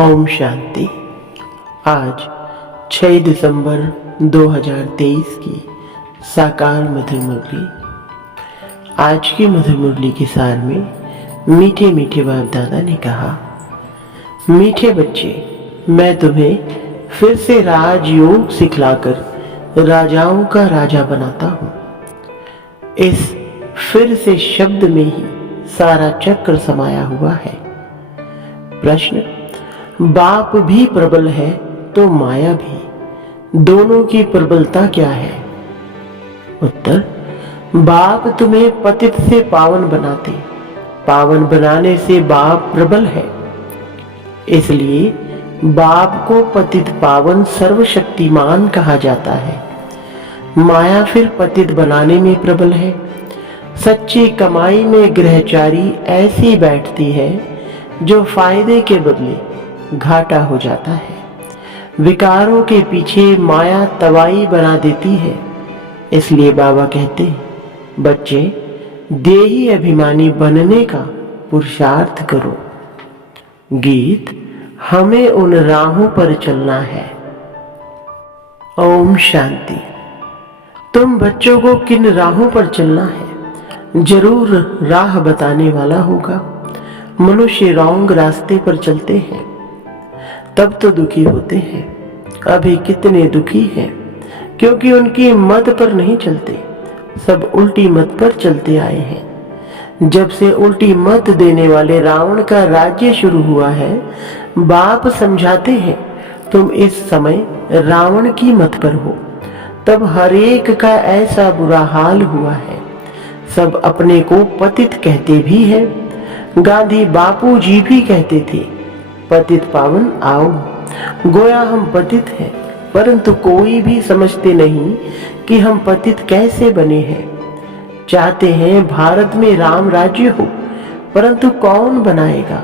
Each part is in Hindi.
ओम शांति। आज 6 दिसंबर 2023 की साकार मधुर मुरली। आज की मधुर मुरली के सार में मीठे मीठे बाप दादा ने कहा, मीठे बच्चे, मैं तुम्हें फिर से राजयोग सिखलाकर राजाओं का राजा बनाता हूँ। इस फिर से शब्द में ही सारा चक्र समाया हुआ है। प्रश्न, बाप भी प्रबल है तो माया भी, दोनों की प्रबलता क्या है? उत्तर, बाप तुम्हें पतित से पावन बनाते, पावन बनाने से बाप प्रबल है। इसलिए बाप को पतित पावन सर्वशक्तिमान कहा जाता है। माया फिर पतित बनाने में प्रबल है। सच्ची कमाई में ग्रहचारी ऐसी बैठती है जो फायदे के बदले घाटा हो जाता है। विकारों के पीछे माया तवाई बना देती है। इसलिए बाबा कहते, बच्चे, देही अभिमानी बनने का पुरुषार्थ करो। गीत, हमें उन राहों पर चलना है। ओम शांति। तुम बच्चों को किन राहों पर चलना है, जरूर राह बताने वाला होगा। मनुष्य रॉन्ग रास्ते पर चलते हैं तब तो दुखी होते हैं। अभी कितने दुखी हैं क्योंकि उनकी मत पर नहीं चलते, सब उल्टी मत पर चलते आए हैं। जब से उल्टी मत देने वाले रावण का राज्य शुरू हुआ है, बाप समझाते हैं तुम इस समय रावण की मत पर हो। तब हर एक का ऐसा बुरा हाल हुआ है। सब अपने को पतित कहते भी हैं। गांधी बापू जी भी कहते थे, पतित पावन आओ। गोया हम पतित हैं, परंतु कोई भी समझते नहीं कि हम पतित कैसे बने हैं। चाहते हैं भारत में राम राज्य हो, परंतु कौन बनाएगा?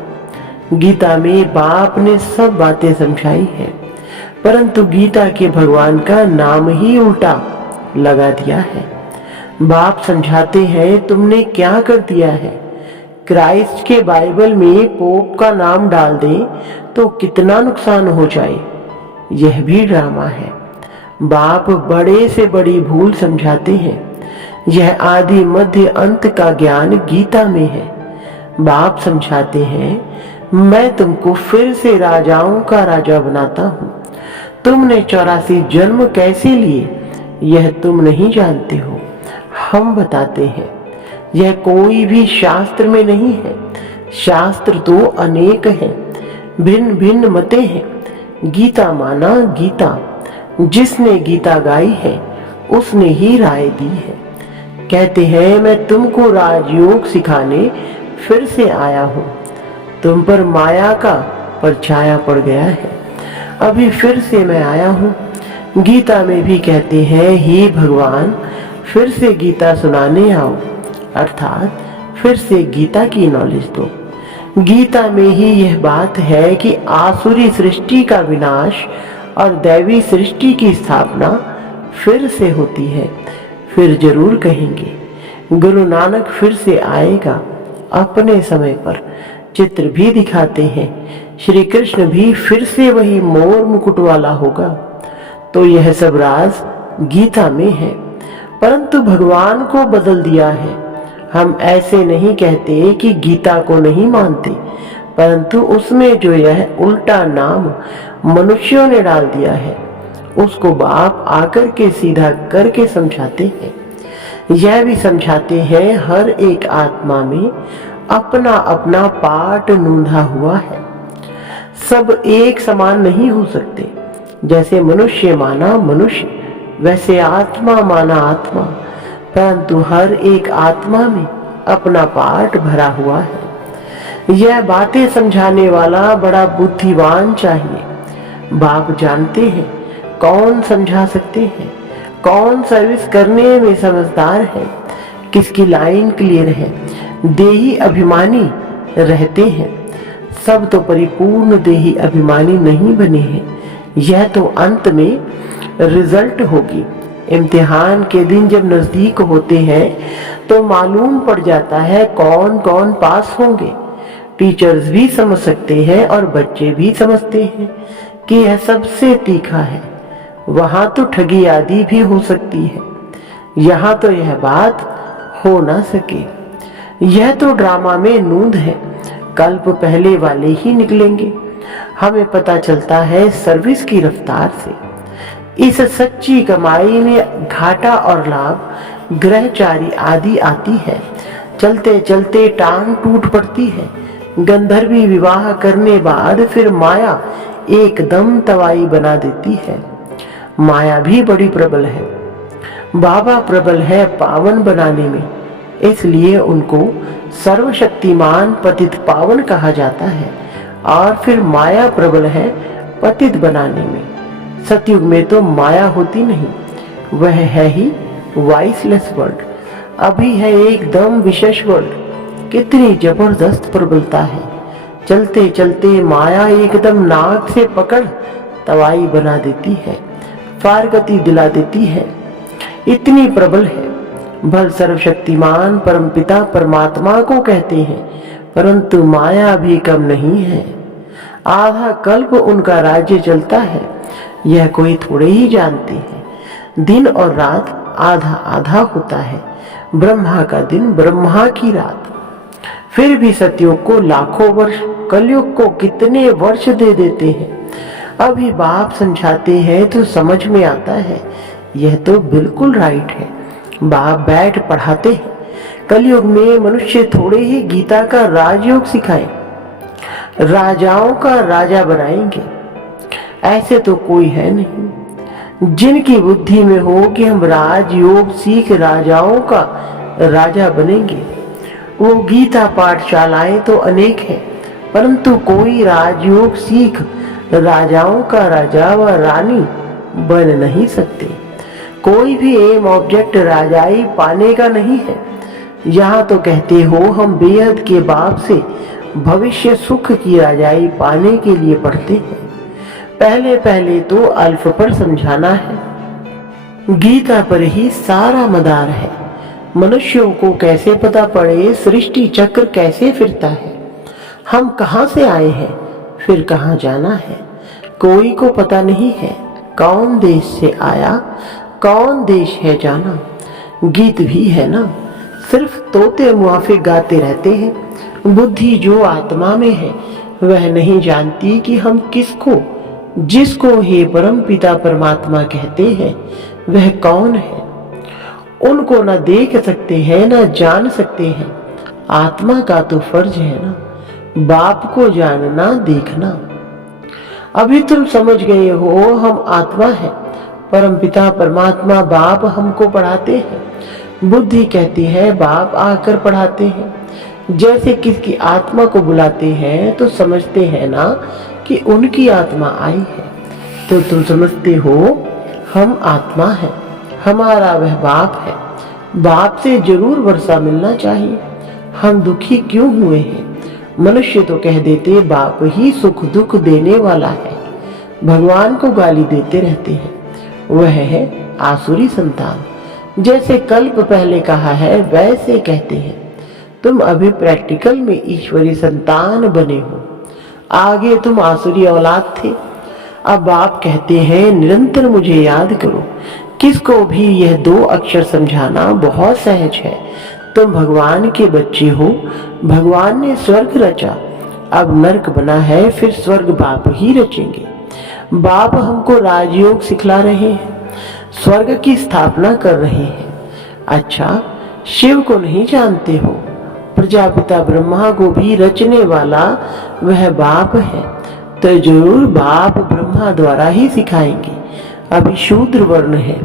गीता में बाप ने सब बातें समझाई हैं, परंतु गीता के भगवान का नाम ही उल्टा लगा दिया है। बाप समझाते हैं तुमने क्या कर दिया है। क्राइस्ट के बाइबल में पोप का नाम डाल दें तो कितना नुकसान हो जाए। यह भी ड्रामा है। बाप बड़े से बड़ी भूल समझाते हैं। यह आदि मध्य अंत का ज्ञान गीता में है। बाप समझाते हैं, मैं तुमको फिर से राजाओं का राजा बनाता हूँ। तुमने 84 जन्म कैसे लिए यह तुम नहीं जानते हो, हम बताते हैं। यह कोई भी शास्त्र में नहीं है। शास्त्र तो अनेक हैं, भिन्न भिन्न मतें हैं। गीता माना गीता, जिसने गीता गाई है उसने ही राय दी है। कहते हैं मैं तुमको राजयोग सिखाने फिर से आया हूँ। तुम पर माया का परछाया पड़ गया है, अभी फिर से मैं आया हूँ। गीता में भी कहते हैं, हे भगवान, फिर से गीता सुनाने आओ, अर्थात फिर से गीता की नॉलेज दो। गीता में ही यह बात है कि आसुरी सृष्टि का विनाश और दैवी सृष्टि की स्थापना फिर से होती है। फिर जरूर कहेंगे गुरु नानक फिर से आएगा अपने समय पर। चित्र भी दिखाते हैं, श्री कृष्ण भी फिर से वही मोर मुकुट वाला होगा। तो यह सब राज गीता में है, परंतु भगवान को बदल दिया है। हम ऐसे नहीं कहते कि गीता को नहीं मानते, परंतु उसमें जो यह उल्टा नाम मनुष्यों ने डाल दिया है, उसको बाप आकर के सीधा करके समझाते हैं। यह भी समझाते हैं हर एक आत्मा में अपना अपना पाठ नूंधा हुआ है। सब एक समान नहीं हो सकते। जैसे मनुष्य माना मनुष्य, वैसे आत्मा माना आत्मा, परंतु हर एक आत्मा में अपना पार्ट भरा हुआ है। यह बातें समझाने वाला बड़ा बुद्धिमान चाहिए। बाप जानते हैं कौन समझा सकते हैं, कौन सर्विस करने में समझदार है, किसकी लाइन क्लियर है। देही अभिमानी रहते हैं, सब तो परिपूर्ण देही अभिमानी नहीं बने हैं। यह तो अंत में रिजल्ट होगी। इम्तिहान के दिन जब नजदीक होते हैं तो मालूम पड़ जाता है कौन कौन पास होंगे। टीचर्स भी समझ सकते हैं और बच्चे भी समझते हैं कि यह सबसे तीखा है। वहां तो ठगी आदि भी हो सकती है, यहाँ तो यह बात हो ना सके। यह तो ड्रामा में नूंद है, कल्प पहले वाले ही निकलेंगे। हमें पता चलता है सर्विस की रफ्तार से। इस सच्ची कमाई में घाटा और लाभ, ग्रहचारी आदि आती है। चलते चलते टांग टूट पड़ती है। गंधर्वी विवाह करने बाद फिर माया एकदम तवाई बना देती है। माया भी बड़ी प्रबल है। बाबा प्रबल है पावन बनाने में, इसलिए उनको सर्वशक्तिमान पतित पावन कहा जाता है। और फिर माया प्रबल है पतित बनाने में। सतयुग में तो माया होती नहीं, वह है ही वाइसलेस वर्ल्ड। अभी है एकदम विशेष वर्ल्ड। कितनी जबरदस्त प्रबलता है। चलते चलते माया एकदम नाक से पकड़ तवाई बना देती है, फारगति दिला देती है। इतनी प्रबल है। भल सर्वशक्तिमान परमपिता परमात्मा को कहते हैं, परंतु माया भी कम नहीं है। आधा कल्प उनका राज्य चलता है, यह कोई थोड़े ही जानते हैं। दिन और रात आधा आधा होता है। ब्रह्मा का दिन, ब्रह्मा की रात। फिर भी सतयुग को लाखों वर्ष, कलयुग को कितने वर्ष दे देते हैं। अभी बाप समझाते हैं तो समझ में आता है, यह तो बिल्कुल राइट है। बाप बैठ पढ़ाते हैं। कलयुग में मनुष्य थोड़े ही गीता का राजयोग सिखाएं, राजाओं का राजा बनाएंगे। ऐसे तो कोई है नहीं जिनकी बुद्धि में हो कि हम राजयोग सीख राजाओं का राजा बनेंगे। वो गीता पाठशालाएं तो अनेक हैं, परंतु कोई राजयोग सीख राजाओं का राजा व रानी बन नहीं सकते। कोई भी एम ऑब्जेक्ट राजाई पाने का नहीं है। यहाँ तो कहते हो हम बेहद के बाप से भविष्य सुख की राजाई पाने के लिए पढ़ते हैं। पहले पहले तो अल्फ पर समझाना है। गीता पर ही सारा मदार है। मनुष्यों को कैसे पता पड़े सृष्टि चक्र कैसे फिरता है, हम कहाँ से आए हैं, फिर कहाँ जाना है, कोई को पता नहीं है। कौन देश से आया, कौन देश है जाना। गीत भी है ना, सिर्फ तोते मुआफे गाते रहते हैं। बुद्धि जो आत्मा में है वह नहीं जानती कि हम किसको, जिसको हे परम पिता परमात्मा कहते हैं, वह कौन है। उनको न देख सकते हैं न जान सकते हैं। आत्मा का तो फर्ज है ना बाप को जानना देखना। अभी तुम समझ गए हो हम आत्मा है, परमपिता परमात्मा बाप हमको पढ़ाते हैं। बुद्धि कहती है बाप आकर पढ़ाते हैं। जैसे किसकी आत्मा को बुलाते हैं तो समझते हैं ना कि उनकी आत्मा आई है, तो तुम समझते हो हम आत्मा है, हमारा वह बाप है। बाप से जरूर वर्षा मिलना चाहिए। हम दुखी क्यों हुए हैं? मनुष्य तो कह देते बाप ही सुख दुख देने वाला है, भगवान को गाली देते रहते हैं। वह है आसुरी संतान। जैसे कल्प पहले कहा है वैसे कहते हैं। तुम अभी प्रैक्टिकल में ईश्वरी संतान बने हो, आगे तुम आसुरी औलाद थे। अब बाप कहते हैं निरंतर मुझे याद करो। किसको भी यह 2 अक्षर समझाना बहुत सहज है। तुम भगवान के बच्चे हो, भगवान ने स्वर्ग रचा, अब नरक बना है, फिर स्वर्ग बाप ही रचेंगे। बाप हमको राजयोग सिखला रहे हैं, स्वर्ग की स्थापना कर रहे हैं। अच्छा, शिव को नहीं जानते हो? प्रजापिता ब्रह्मा को भी रचने वाला वह बाप है, तो जरूर बाप ब्रह्मा द्वारा ही सिखाएंगे। अभी शूद्र वर्ण है,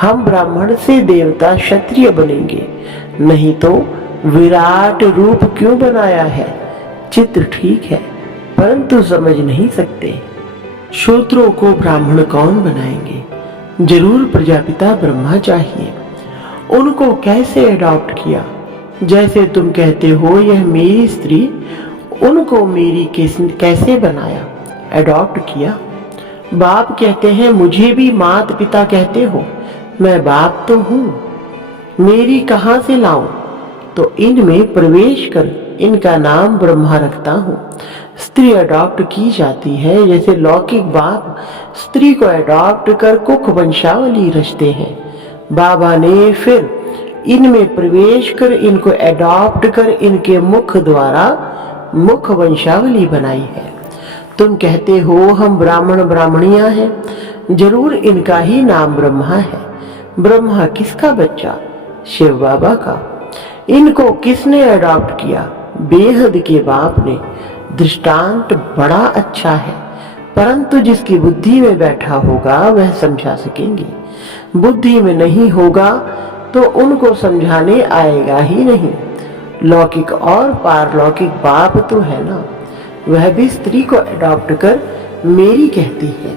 हम ब्राह्मण से देवता क्षत्रिय बनेंगे। नहीं तो विराट रूप क्यों बनाया है? चित्र ठीक है, परंतु समझ नहीं सकते। शूद्रों को ब्राह्मण कौन बनाएंगे? जरूर प्रजापिता ब्रह्मा चाहिए। उनको कैसे अडॉप्ट किया? जैसे तुम कहते हो यह मेरी स्त्री, उनको मेरी कैसे बनाया, अडॉप्ट किया। बाप कहते हैं मुझे भी माता पिता कहते हो, मैं बाप तो हूँ, मेरी कहाँ से लाऊं? तो इनमें प्रवेश कर इनका नाम ब्रह्मा रखता हूँ। स्त्री अडॉप्ट की जाती है, जैसे लौकिक बाप स्त्री को अडॉप्ट कर कुख वंशावली रचते हैं। बाबा ने फिर इनमें प्रवेश कर इनको अडॉप्ट कर इनके मुख द्वारा मुख वंशावली बनाई है। तुम कहते हो हम ब्राह्मण ब्राह्मणियां हैं, जरूर इनका ही नाम ब्रह्मा है। ब्रह्मा किसका बच्चा? शिव बाबा का। इनको किसने अडॉप्ट किया? बेहद के बाप ने। दृष्टांत बड़ा अच्छा है, परंतु जिसकी बुद्धि में बैठा होगा वह समझा सकेंगे। बुद्धि में नहीं होगा तो उनको समझाने आएगा ही नहीं। लौकिक और पारलौकिक बाप तो है ना, वह भी स्त्री को अडॉप्ट कर मेरी कहती है,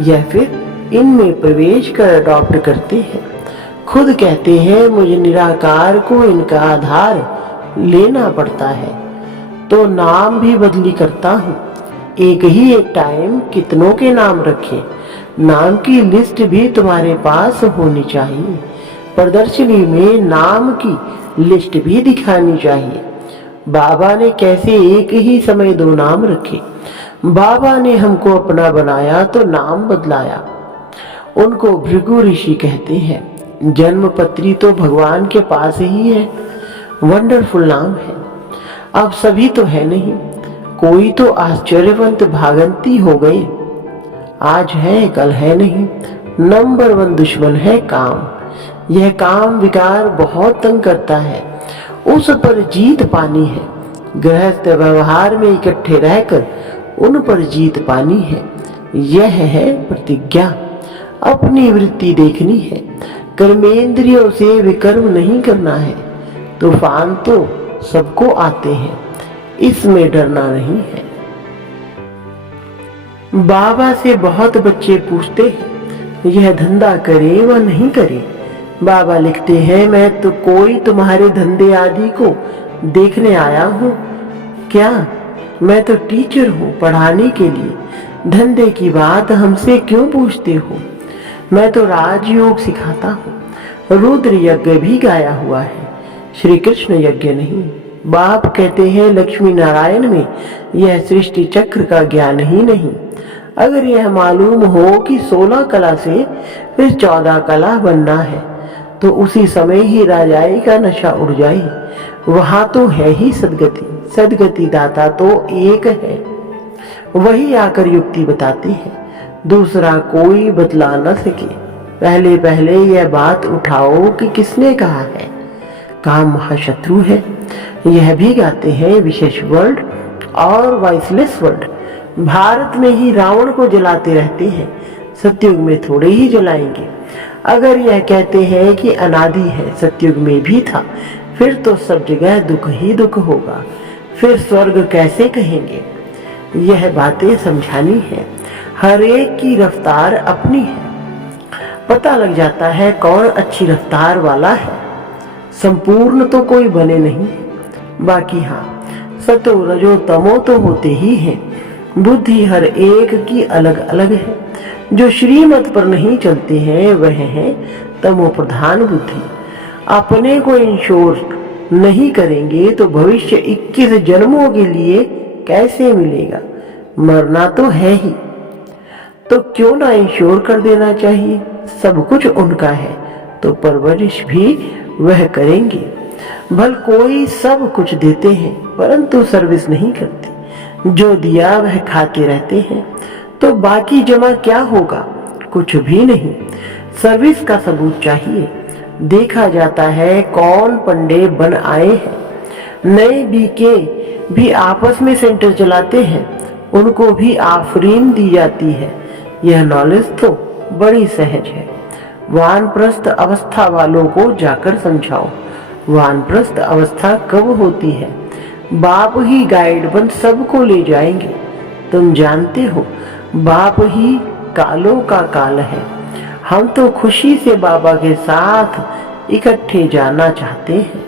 यह फिर इनमें प्रवेश कर अडॉप्ट करते हैं। खुद कहते हैं मुझे निराकार को इनका आधार लेना पड़ता है, तो नाम भी बदली करता हूँ। एक ही एक टाइम कितनों के नाम रखें? नाम की लिस्ट भी तुम्हारे पास होनी चाहिए। प्रदर्शनी में नाम की लिस्ट भी दिखानी चाहिए। बाबा ने कैसे एक ही समय दो नाम रखे? बाबा ने हमको अपना बनाया तो नाम बदलाया। उनको भृगु ऋषि कहते हैं। जन्म पत्री तो भगवान के पास ही है। वंडरफुल नाम है। अब सभी तो है नहीं, कोई तो आश्चर्यवंत भागंती हो गए। आज है कल है नहीं। नंबर 1 दुश्मन है काम। यह काम विकार बहुत तंग करता है, उस पर जीत पानी है। गृहस्थ व्यवहार में इकट्ठे रहकर उन पर जीत पानी है। यह है प्रतिज्ञा। अपनी वृत्ति देखनी है, कर्मेंद्रियों से विकर्म नहीं करना है। तूफान तो सबको आते हैं, इसमें डरना नहीं है। बाबा से बहुत बच्चे पूछते हैं यह धंधा करे व नहीं करे। बाबा लिखते हैं मैं तो कोई तुम्हारे धंधे आदि को देखने आया हूँ क्या? मैं तो टीचर हूँ पढ़ाने के लिए। धंधे की बात हमसे क्यों पूछते हो? मैं तो राजयोग सिखाता हूँ। रुद्र यज्ञ भी गाया हुआ है, श्री कृष्ण यज्ञ नहीं। बाप कहते हैं लक्ष्मी नारायण में यह सृष्टि चक्र का ज्ञान ही नहीं। अगर यह मालूम हो कि 16 कला से फिर 14 कला बनना है तो उसी समय ही राजाई का नशा उड़ जाए। वहां तो है ही सदगति। सदगति दाता तो एक है, वही आकर युक्ति बताती है, दूसरा कोई बतला न सके। पहले पहले यह बात उठाओ कि किसने कहा है काम महाशत्रु है। यह भी गाते हैं विशेष वर्ल्ड और वाइसलेस वर्ल्ड। भारत में ही रावण को जलाते रहते हैं, सतयुग में थोड़े ही जलाएंगे। अगर यह कहते हैं कि अनादि है, सतयुग में भी था, फिर तो सब जगह दुख ही दुख होगा। फिर स्वर्ग कैसे कहेंगे? यह बातें समझानी है। हर एक की रफ्तार अपनी है, पता लग जाता है कौन अच्छी रफ्तार वाला है। संपूर्ण तो कोई बने नहीं, बाकी हाँ सतो रजो तमो तो होते ही हैं। बुद्धि हर एक की अलग अलग है। जो श्रीमत पर नहीं चलते हैं वह है तमो प्रधान बुद्धि। अपने को इंश्योर नहीं करेंगे तो भविष्य 21 जन्मों के लिए कैसे मिलेगा? मरना तो है ही, तो क्यों ना इंश्योर कर देना चाहिए। सब कुछ उनका है तो परवरिश भी वह करेंगे। भल कोई सब कुछ देते हैं परंतु सर्विस नहीं करते। जो दिया वह खाते रहते हैं, तो बाकी जमा क्या होगा? कुछ भी नहीं। सर्विस का सबूत चाहिए। देखा जाता है कौन पंडे बन आए हैं। नए बीके भी आपस में सेंटर चलाते हैं, उनको भी आफरीन दी जाती है। यह नॉलेज तो बड़ी सहज है। वानप्रस्थ अवस्था वालों को जाकर समझाओ वानप्रस्थ अवस्था कब होती है। बाप ही गाइड बन सबको ले जाएंगे। तुम जानते हो बाप ही कालों का काल है। हम तो खुशी से बाबा के साथ इकट्ठे जाना चाहते हैं।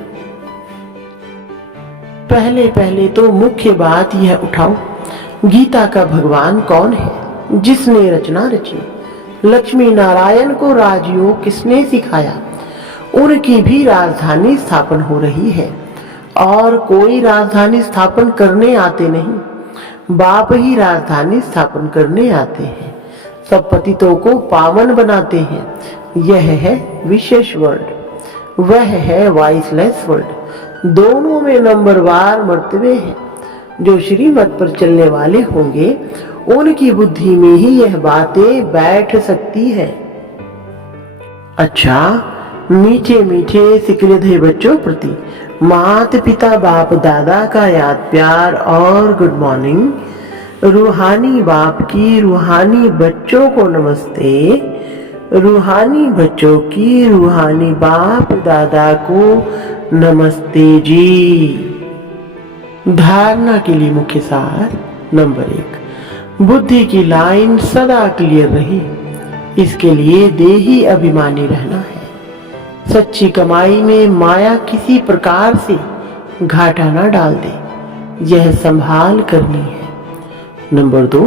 पहले पहले तो मुख्य बात यह उठाओ, गीता का भगवान कौन है? जिसने रचना रची। लक्ष्मी नारायण को राजयोग किसने सिखाया? उनकी भी राजधानी स्थापन हो रही है। और कोई राजधानी स्थापन करने आते नहीं, बाप ही राजधानी स्थापन करने आते हैं। सब पतितों को पावन बनाते हैं। यह है विशेष वर्ल्ड, वह है वाइसलेस वर्ल्ड। दोनों में नंबरवार मर्तबे हैं। जो श्रीमत पर चलने वाले होंगे उनकी बुद्धि में ही यह बातें बैठ सकती है। अच्छा, मीठे मीठे सिकलधे बच्चों प्रति माता पिता बाप दादा का याद प्यार और गुड मॉर्निंग। रूहानी बाप की रूहानी बच्चों को नमस्ते। रूहानी बच्चों की रूहानी बाप दादा को नमस्ते जी। धारणा के लिए मुख्य सार नंबर 1, बुद्धि की लाइन सदा क्लियर रहे। इसके लिए देही अभिमानी रहना है। सच्ची कमाई में माया किसी प्रकार से घाटा ना डाल दे, यह संभाल करनी है। नंबर 2,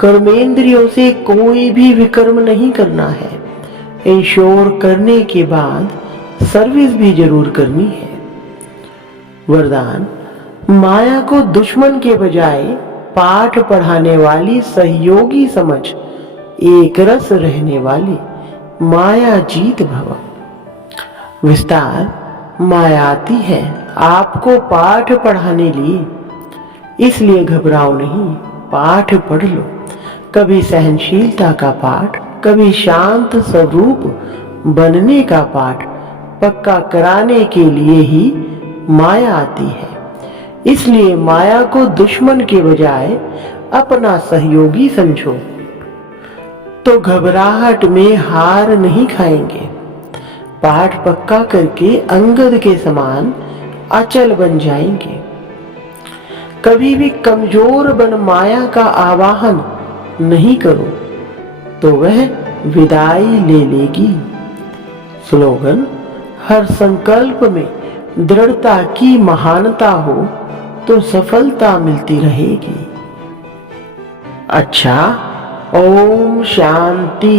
कर्मेंद्रियों से कोई भी विकर्म नहीं करना है। इंश्योर करने के बाद सर्विस भी जरूर करनी है। वरदान, माया को दुश्मन के बजाय पाठ पढ़ाने वाली सहयोगी समझ, एक रस रहने वाली माया जीत भव। विस्तार, माया आती है आपको पाठ पढ़ाने लिए, इसलिए घबराओ नहीं, पाठ पढ़ लो। कभी सहनशीलता का पाठ, कभी शांत स्वरूप बनने का पाठ पक्का कराने के लिए ही माया आती है। इसलिए माया को दुश्मन के बजाय अपना सहयोगी समझो, तो घबराहट में हार नहीं खाएंगे। पाठ पक्का करके अंगद के समान अचल बन जाएंगे। कभी भी कमजोर बन माया का आवाहन नहीं करो, तो वह विदाई ले लेगी। स्लोगन, हर संकल्प में दृढ़ता की महानता हो तो सफलता मिलती रहेगी। अच्छा, ओम शांति।